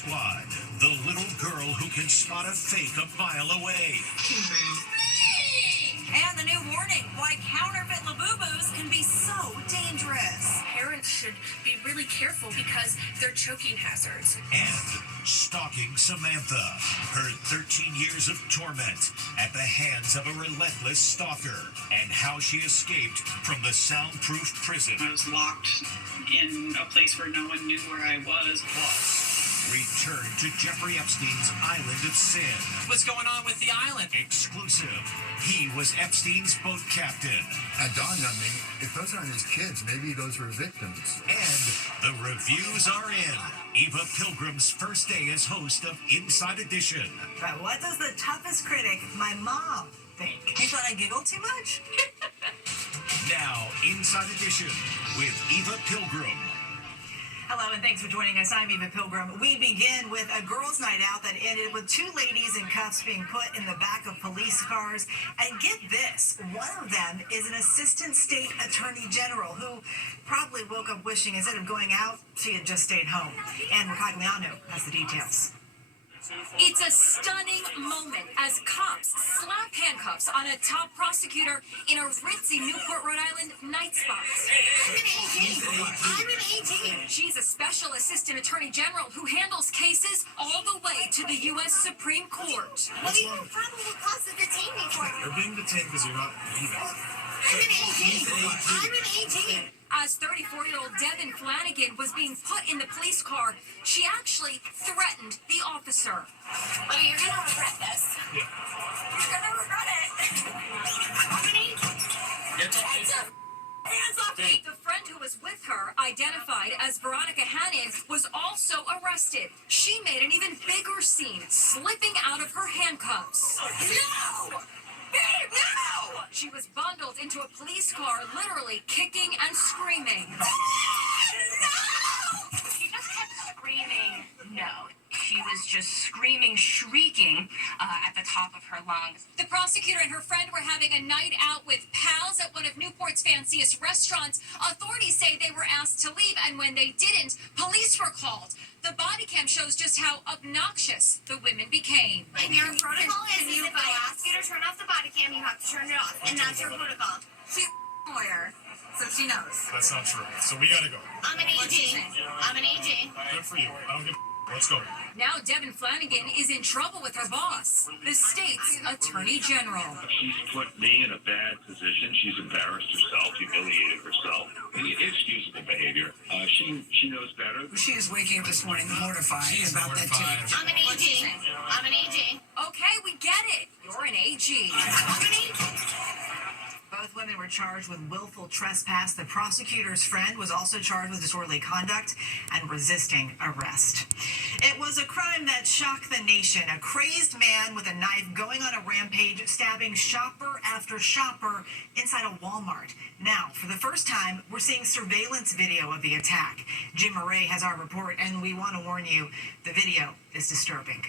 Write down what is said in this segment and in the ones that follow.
Squad, the little girl who can spot a fake a mile away. And the new warning, why counterfeit Labubus can be so dangerous. Parents should be really careful because they're choking hazards. And stalking Samantha, her 13 years of torment at the hands of a relentless stalker, and how she escaped from the soundproof prison. I was locked in a place where no one knew where I was. Plus, return to Jeffrey Epstein's Island of Sin. What's going on with the island? Exclusive. He was Epstein's boat captain. It dawned on me, if those aren't his kids, maybe those were victims. And the reviews are in. Eva Pilgrim's first day as host of Inside Edition. But what does the toughest critic, my mom, think? You thought I giggled too much? Now, Inside Edition with Eva Pilgrim. Hello, and thanks for joining us. I'm Eva Pilgrim. We begin with a girls' night out that ended with two ladies in cuffs being put in the back of police cars. And get this, one of them is an assistant state attorney general who probably woke up wishing instead of going out, she had just stayed home. And Ricagliano has the details. It's a stunning moment as cops slap handcuffs on a top prosecutor in a ritzy Newport, Rhode Island night spot. I'm an AG. She's a special assistant attorney general who handles cases all the way to the U.S. Supreme Court. What are you probably cause to detain me for? You're being detained because you're not leaving. I'm an AG. I'm an AG. As 34-year-old Devin Flanagan was being put in the police car, she actually threatened the officer. Oh, you're gonna regret this. Yeah. You're gonna regret it. I'm an AG. Hands off me! The friend who was with her, identified as Veronica Hannon, was also arrested. She made an even bigger scene, slipping out of her handcuffs. No! Babe, no! She was bundled into a police car, literally kicking and screaming. No! She just kept screaming. No, she was just screaming, shrieking at the top of her lungs. The prosecutor and her friend were having a night out with pals at one of Newport's fanciest restaurants. Authorities say they were asked to leave, and when they didn't, police were called. The body cam shows just how obnoxious the women became. And your protocol is if I ask you to turn off the body cam, you have to turn it off. And that's your protocol. She's a lawyer, so she knows. That's not true. So we gotta go. I'm an AG. I'm an AG. Good for you. I don't give a Let's go. Now Devin Flanagan is in trouble with her boss, the state's attorney general. She's put me in a bad position. She's embarrassed herself, humiliated herself. Inexcusable behavior. She knows better. She is waking up this morning mortified about that too. I'm an AG. I'm an AG. Okay, we get it. You're an AG. I'm an AG. Both women were charged with willful trespass. The prosecutor's friend was also charged with disorderly conduct and resisting arrest. It was a crime that shocked the nation. A crazed man with a knife going on a rampage, stabbing shopper after shopper inside a Walmart. Now, for the first time, we're seeing surveillance video of the attack. Jim Murray has our report, and we want to warn you, the video is disturbing.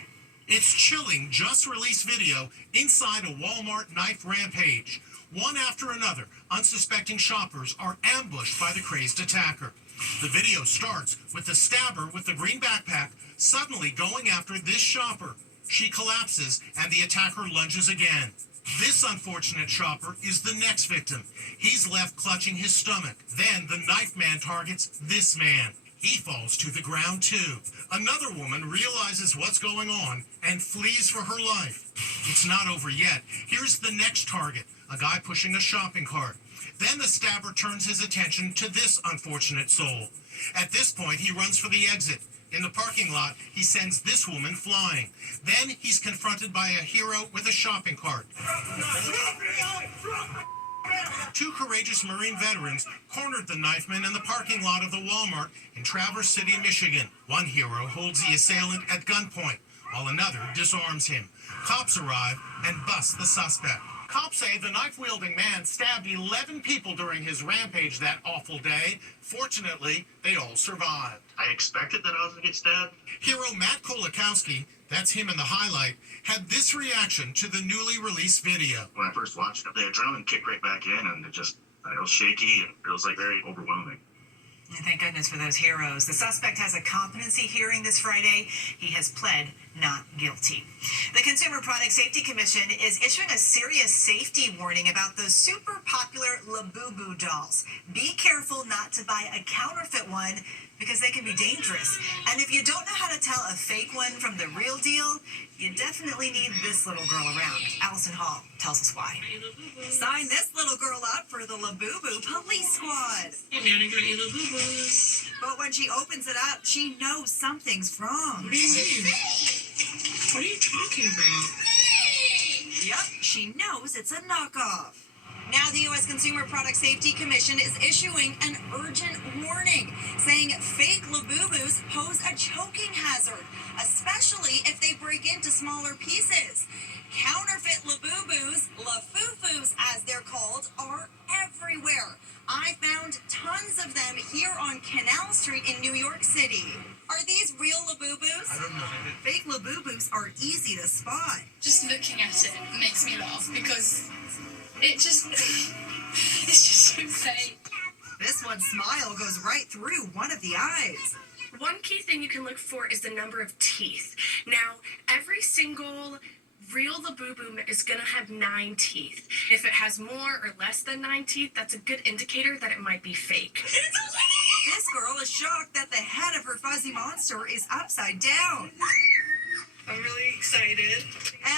It's chilling, just released video inside a Walmart knife rampage. One after another, unsuspecting shoppers are ambushed by the crazed attacker. The video starts with the stabber with the green backpack suddenly going after this shopper. She collapses and the attacker lunges again. This unfortunate shopper is the next victim. He's left clutching his stomach. Then the knife man targets this man. He falls to the ground too. Another woman realizes what's going on and flees for her life. It's not over yet. Here's the next target, a guy pushing a shopping cart. Then the stabber turns his attention to this unfortunate soul. At this point, he runs for the exit. In the parking lot, he sends this woman flying. Then he's confronted by a hero with a shopping cart. Two courageous Marine veterans cornered the knifeman in the parking lot of the Walmart in Traverse City, Michigan. One hero holds the assailant at gunpoint, while another disarms him. Cops arrive and bust the suspect. Cops say the knife-wielding man stabbed 11 people during his rampage that awful day. Fortunately, they all survived. I expected that I was going to get stabbed. Hero Matt Kolakowski, that's him in the highlight, had this reaction to the newly released video. When I first watched it, the adrenaline kicked right back in, and it was shaky, and it was like very overwhelming. Thank goodness for those heroes. The suspect has a competency hearing this Friday. He has pled not guilty. The Consumer Product Safety Commission is issuing a serious safety warning about those super popular Labubu dolls. Be careful not to buy a counterfeit one because they can be dangerous. And if you don't know how to tell a fake one from the real deal, you definitely need this little girl around. Allison Hall tells us why. Sign this little girl up for the Labubu Police Squad. Hey man, I got you Labubus. But when she opens it up, she knows something's wrong. What do you mean? What are you talking about? Yep, she knows it's a knockoff. Now the U.S. Consumer Product Safety Commission is issuing an urgent warning, saying fake Labubus pose a choking hazard, especially if they break into smaller pieces. Counterfeit Labubus, Lafufus as they're called, are everywhere. I found tons of them here on Canal Street in New York City. Are these real Labubus? I don't know. Fake Labubus are easy to spot. Just looking at it makes me laugh because it's just so fake. This one's smile goes right through one of the eyes. One key thing you can look for is the number of teeth. Now, every single real Labubu is going to have 9 teeth. If it has more or less than 9 teeth, that's a good indicator that it might be fake. This girl is shocked that the head of her fuzzy monster is upside down. I'm really excited.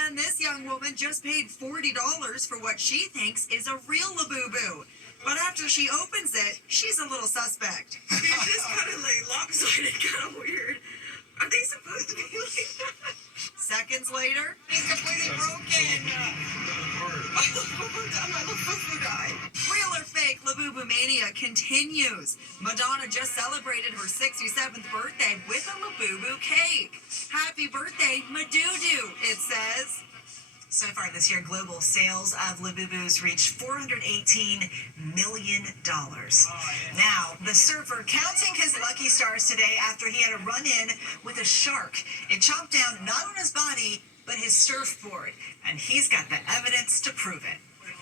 And this young woman just paid $40 for what she thinks is a real Labubu. But after she opens it, she's a little suspect. It's just kind of like lopsided, kind of weird. Are they supposed to be like that? Seconds later, He's completely broken. I'm not a Labubu guy. real or fake Labubu mania continues. Madonna just celebrated her 67th birthday with a Labubu cake. Happy birthday, Madudu, it says. So far this year, global sales of Labubus reached $418 million. Now, the surfer counting his lucky stars today after he had a run-in with a shark. It chomped down not on his body, but his surfboard. And he's got the evidence to prove it.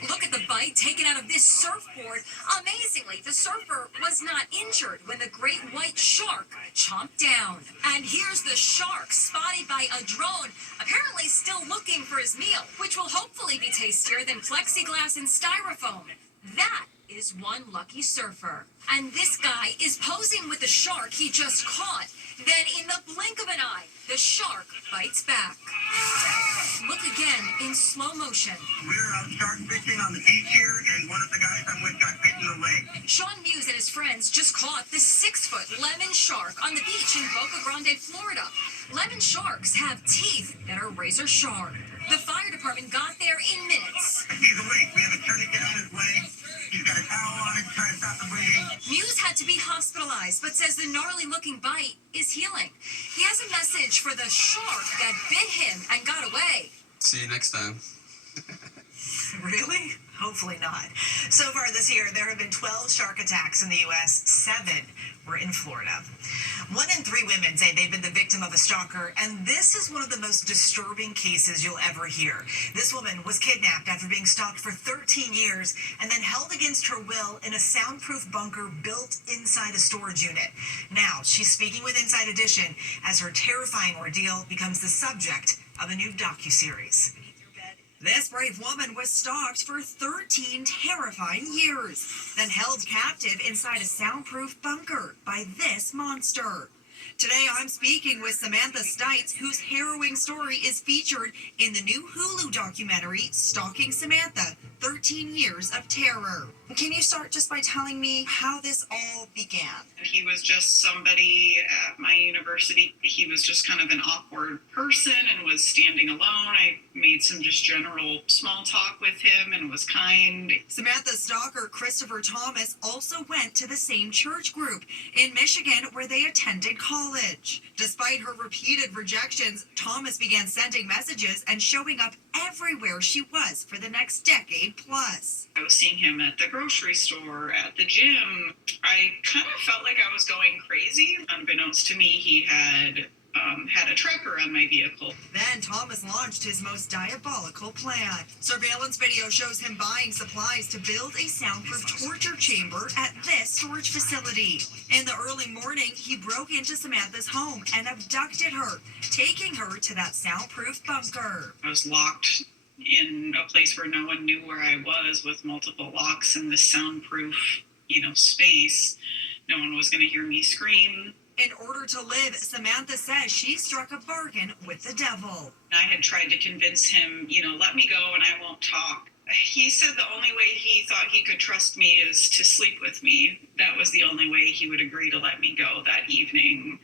Look at the bite taken out of this surfboard. Amazingly, the surfer was not injured when the great white shark chomped down. And here's the shark spotted by a drone, apparently still looking for his meal, which will hopefully be tastier than plexiglass and styrofoam. That is one lucky surfer. And this guy is posing with the shark he just caught. Then in the blink of an eye, the shark bites back. Look again in slow motion. We're shark fishing on the beach here, and one of the guys I'm with got bit in the leg. Sean Muse and his friends just caught this 6-foot lemon shark on the beach in Boca Grande, Florida. Lemon sharks have teeth that are razor sharp. The fire department got there in minutes. He's awake. We have a tourniquet on his leg. He's got a towel on him trying to stop the bleeding. Muse had to be hospitalized, but says the gnarly-looking bite is healing. He has a message for the shark that bit him and got away. See you next time. Really? Hopefully not. So far this year, there have been 12 shark attacks in the U.S. 7 were in Florida. 1 in 3 women say they've been the victim of a stalker, and this is one of the most disturbing cases you'll ever hear. This woman was kidnapped after being stalked for 13 years and then held against her will in a soundproof bunker built inside a storage unit. Now, she's speaking with Inside Edition as her terrifying ordeal becomes the subject of a new docuseries. This brave woman was stalked for 13 terrifying years, then held captive inside a soundproof bunker by this monster. Today I'm speaking with Samantha Stites, whose harrowing story is featured in the new Hulu documentary, Stalking Samantha, 13 Years of Terror. Can you start just by telling me how this all began? He was just somebody at my university. He was just kind of an awkward person and was standing alone. I made some just general small talk with him and was kind. Samantha's stalker, Christopher Thomas, also went to the same church group in Michigan where they attended college. Despite her repeated rejections, Thomas began sending messages and showing up everywhere she was for the next decade plus. I was seeing him at the grocery store, at the gym. I kind of felt like I was going crazy. Unbeknownst to me, he had had a tracker on my vehicle. Then Thomas launched his most diabolical plan. Surveillance video shows him buying supplies to build a soundproof torture chamber at this storage facility. In the early morning, he broke into Samantha's home and abducted her, taking her to that soundproof bunker. I was locked in a place where no one knew where I was, with multiple locks in this soundproof, space. No one was going to hear me scream. In order to live, Samantha says she struck a bargain with the devil. I had tried to convince him, let me go and I won't talk. He said the only way he thought he could trust me is to sleep with me. That was the only way he would agree to let me go that evening,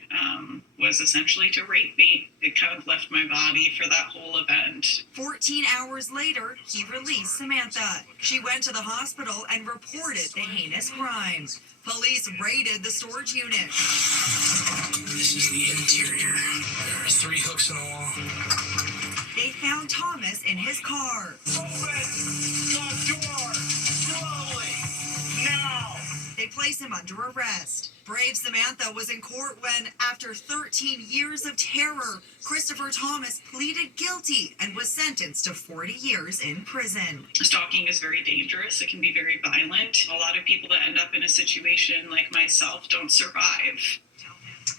was essentially to rape me. It kind of left my body for that whole event. 14 hours later, he released Samantha. She went to the hospital and reported the heinous crime. Police raided the storage unit. This is the interior. There are 3 hooks in the wall. They found Thomas in his car. Open the door slowly now. They placed him under arrest. Brave Samantha was in court when, after 13 years of terror, Christopher Thomas pleaded guilty and was sentenced to 40 years in prison. Stalking is very dangerous. It can be very violent. A lot of people that end up in a situation like myself don't survive.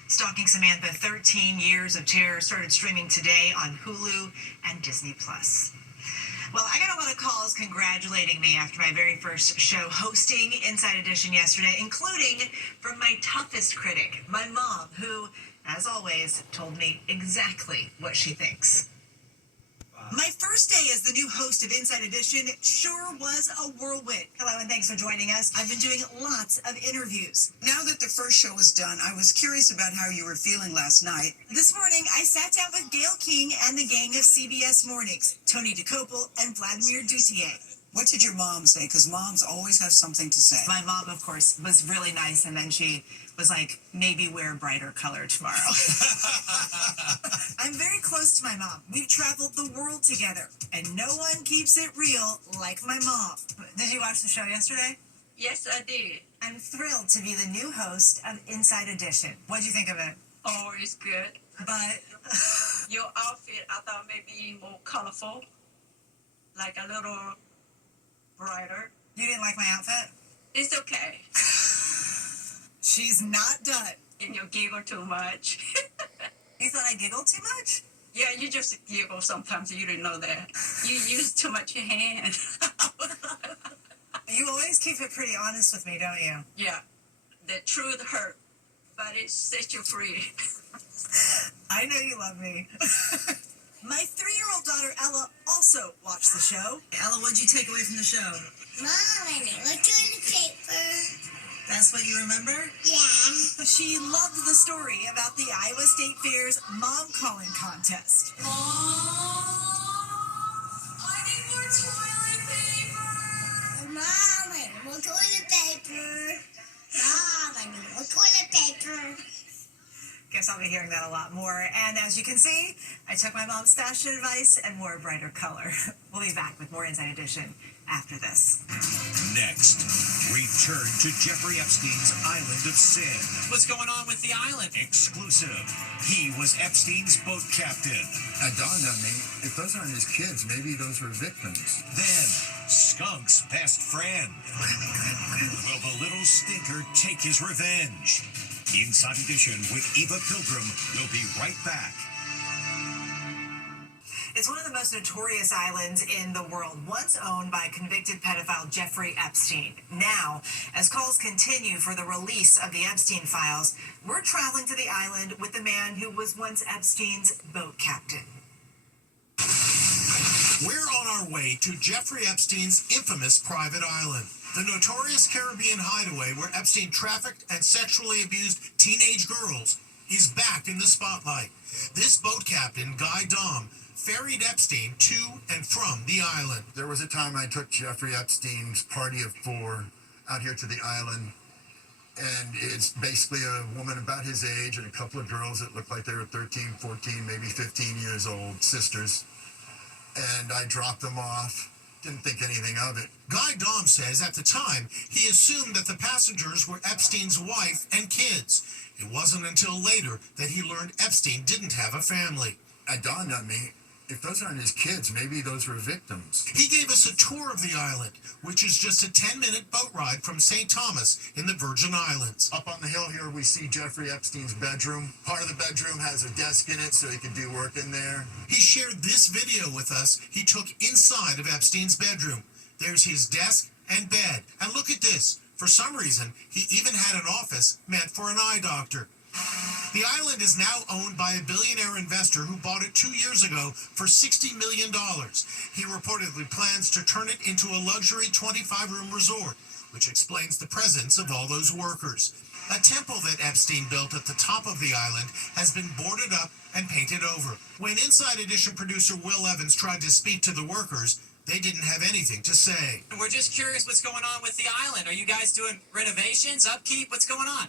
Stalking Samantha, 13 Years of Terror, started streaming today on Hulu and Disney+. Well, I got a lot of calls congratulating me after my very first show hosting Inside Edition yesterday, including from my toughest critic, my mom, who, as always, told me exactly what she thinks. My first day as the new host of Inside Edition sure was a whirlwind. Hello, and thanks for joining us. I've been doing lots of interviews. Now that the first show was done, I was curious about how you were feeling last night. This morning, I sat down with Gayle King and the gang of CBS Mornings, Tony DeCopel and Vladimir Duthiers. What did your mom say? Because moms always have something to say. My mom, of course, was really nice, and then she was like, maybe wear a brighter color tomorrow. I'm very close to my mom. We've traveled the world together, and no one keeps it real like my mom. Did you watch the show yesterday? Yes, I did. I'm thrilled to be the new host of Inside Edition. What'd you think of it? Oh, it's good. But your outfit, I thought maybe more colorful, like a little brighter. You didn't like my outfit? It's okay. She's not done. And you giggle too much. You thought I giggled too much? Yeah, you just giggle sometimes. You didn't know that. You use too much your hand. You always keep it pretty honest with me, don't you? Yeah. The truth hurt, but it sets you free. I know you love me. My 3-year-old daughter, Ella, also watched the show. Ella, what'd you take away from the show? Mom, I never toilet paper. That's what you remember? Yeah. She loved the story about the Iowa State Fair's mom calling contest. Mom, I need more toilet paper. Mom, I need more toilet paper. Mom, I need more toilet paper. Guess I'll be hearing that a lot more. And as you can see, I took my mom's fashion advice and wore a brighter color. We'll be back with more Inside Edition after this. Next, return to Jeffrey Epstein's Island of Sin. What's going on with the island? Exclusive. He was Epstein's boat captain. It dawned on me, if those aren't his kids, maybe those were victims. Then, Skunk's best friend. Will the little stinker take his revenge? Inside Edition with Eva Pilgrim will be right back. It's one of the most notorious islands in the world, once owned by convicted pedophile Jeffrey Epstein. Now, as calls continue for the release of the Epstein files, we're traveling to the island with the man who was once Epstein's boat captain. We're on our way to Jeffrey Epstein's infamous private island, the notorious Caribbean hideaway where Epstein trafficked and sexually abused teenage girls. Is back in the spotlight. This boat captain, Guy Dom, ferried Epstein to and from the island. There was a time I took Jeffrey Epstein's party of 4 out here to the island, and it's basically a woman about his age and a couple of girls that looked like they were 13, 14, maybe 15 years old, sisters. And I dropped them off Didn't think anything of it. Guy Dom says at the time, he assumed that the passengers were Epstein's wife and kids. It wasn't until later that he learned Epstein didn't have a family. It dawned on me, if those aren't his kids, maybe those were victims. He gave us a tour of the island, which is just a 10-minute boat ride from St. Thomas in the Virgin Islands. Up on the hill here, we see Jeffrey Epstein's bedroom. Part of the bedroom has a desk in it so he could do work in there. He shared this video with us he took inside of Epstein's bedroom. There's his desk and bed. And look at this. For some reason, he even had an office meant for an eye doctor. The island is now owned by a billionaire investor who bought it 2 years ago for $60 million. He reportedly plans to turn it into a luxury 25-room resort, which explains the presence of all those workers. A temple that Epstein built at the top of the island has been boarded up and painted over. When Inside Edition producer Will Evans tried to speak to the workers, they didn't have anything to say. We're just curious what's going on with the island. Are you guys doing renovations, upkeep? What's going on?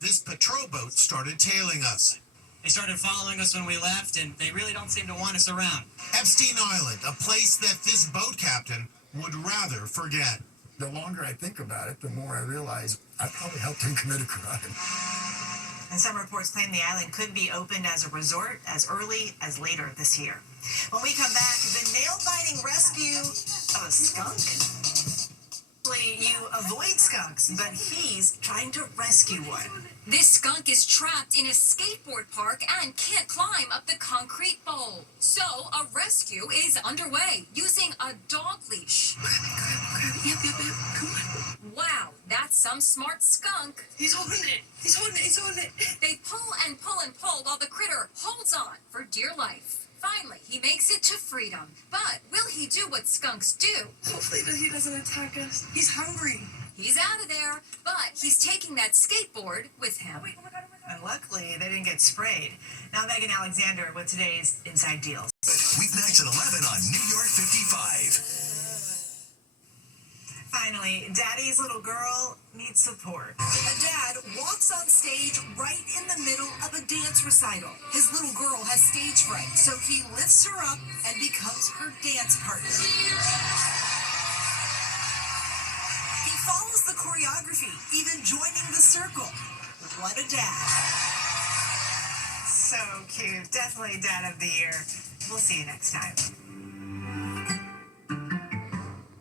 This patrol boat started tailing us. They started following us when we left, and they really don't seem to want us around. Epstein Island, a place that this boat captain would rather forget. The longer I think about it, the more I realize I probably helped him commit a crime. And some reports claim the island could be opened as a resort as early as later this year. When we come back, the nail-biting rescue of a skunk. You avoid skunks, but he's trying to rescue one. This skunk is trapped in a skateboard park and can't climb up the concrete bowl. So a rescue is underway using a dog leash. Yep, come on. Wow, that's some smart skunk. He's holding it. He's holding it. They pull and pull and pull while the critter holds on for dear life. Finally, he makes it to freedom. But will he do what skunks do? Hopefully he doesn't attack us. He's hungry. He's out of there, but he's taking that skateboard with him. And luckily, they didn't get sprayed. Now, Megan Alexander with today's Inside Deals. Weeknights at 11 on New York 55. Finally, Daddy's little girl needs support. A dad walks on stage right in the middle of a dance recital. His little girl has stage fright, so he lifts her up and becomes her dance partner. He follows the choreography, even joining the circle. What a dad. So cute. Definitely Dad of the Year. We'll see you next time.